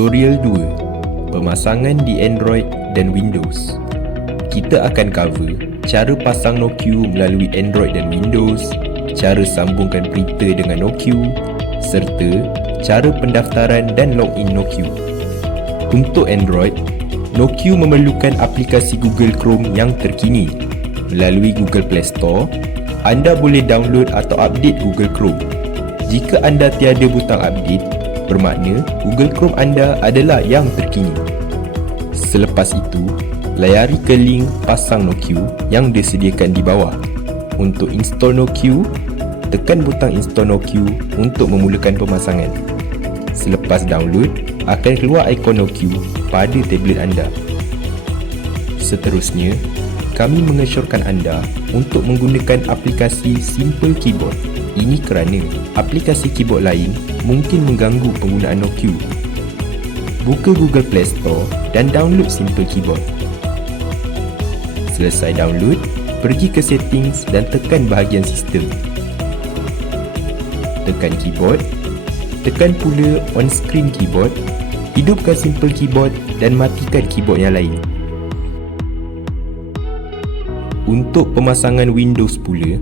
Tutorial 2. Pemasangan di Android dan Windows. Kita akan cover cara pasang NoQ melalui Android dan Windows, cara sambungkan printer dengan NoQ, serta cara pendaftaran dan login NoQ. Untuk Android, NoQ memerlukan aplikasi Google Chrome yang terkini. Melalui Google Play Store, anda boleh download atau update Google Chrome. Jika anda tiada butang update, bermakna Google Chrome anda adalah yang terkini. Selepas itu, layari ke link pasang NoQ yang disediakan di bawah. Untuk install NoQ, tekan butang install NoQ untuk memulakan pemasangan. Selepas download, akan keluar ikon NoQ pada tablet anda. Seterusnya, kami mengesyorkan anda untuk menggunakan aplikasi Simple Keyboard. Ini kerana aplikasi keyboard lain mungkin mengganggu penggunaan NoQ. Buka Google Play Store dan download Simple Keyboard. Selesai download, pergi ke settings dan tekan bahagian sistem. Tekan keyboard, tekan pula on screen keyboard, hidupkan Simple Keyboard dan matikan keyboard yang lain. Untuk pemasangan Windows pula,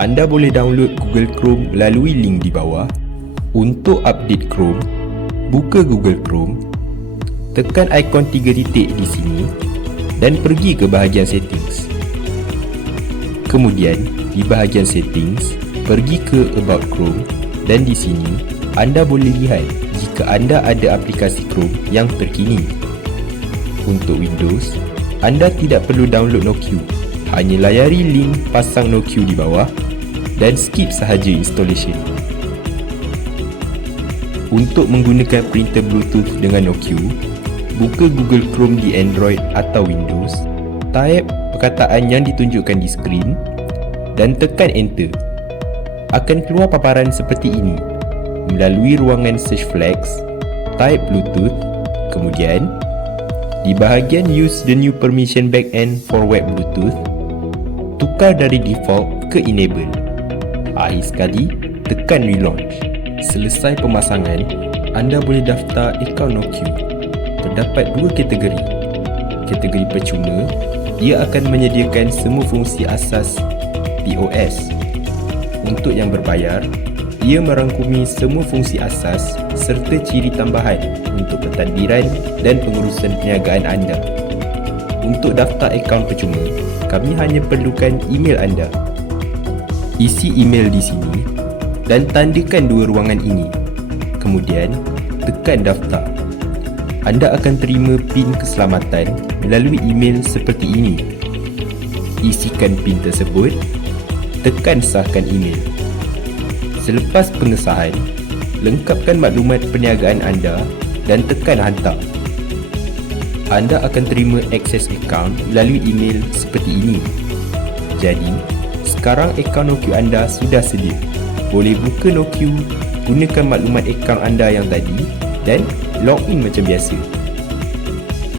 anda boleh download Google Chrome melalui link di bawah. Untuk update Chrome, buka Google Chrome, tekan ikon 3 titik di sini dan pergi ke bahagian settings. Kemudian, di bahagian settings, pergi ke About Chrome dan di sini anda boleh lihat jika anda ada aplikasi Chrome yang terkini. Untuk Windows, anda tidak perlu download NoQ. Hanya layari link pasang NoQ di bawah dan skip sahaja installation. Untuk menggunakan printer Bluetooth dengan NoQ, buka Google Chrome di Android atau Windows, type perkataan yang ditunjukkan di skrin dan tekan Enter. Akan keluar paparan seperti ini. Melalui ruangan search flags, type Bluetooth, kemudian di bahagian Use the new permission backend for web Bluetooth, tukar dari default ke enable. Akhir sekali, tekan relaunch. Selesai pemasangan, anda boleh daftar akaun NoQ. Terdapat dua kategori. Kategori percuma, ia akan menyediakan semua fungsi asas POS. Untuk yang berbayar, ia merangkumi semua fungsi asas serta ciri tambahan untuk pentadbiran dan pengurusan perniagaan anda. Untuk daftar akaun percuma, kami hanya perlukan email anda. Isi email di sini dan tandakan dua ruangan ini. Kemudian, tekan daftar. Anda akan terima PIN keselamatan melalui email seperti ini. Isikan PIN tersebut, tekan sahkan email. Selepas pengesahan, lengkapkan maklumat perniagaan anda dan tekan hantar. Anda akan terima akses akaun melalui email seperti ini. Jadi, sekarang akaun NoQ anda sudah sedia. Boleh buka NoQ, gunakan maklumat akaun anda yang tadi dan login macam biasa.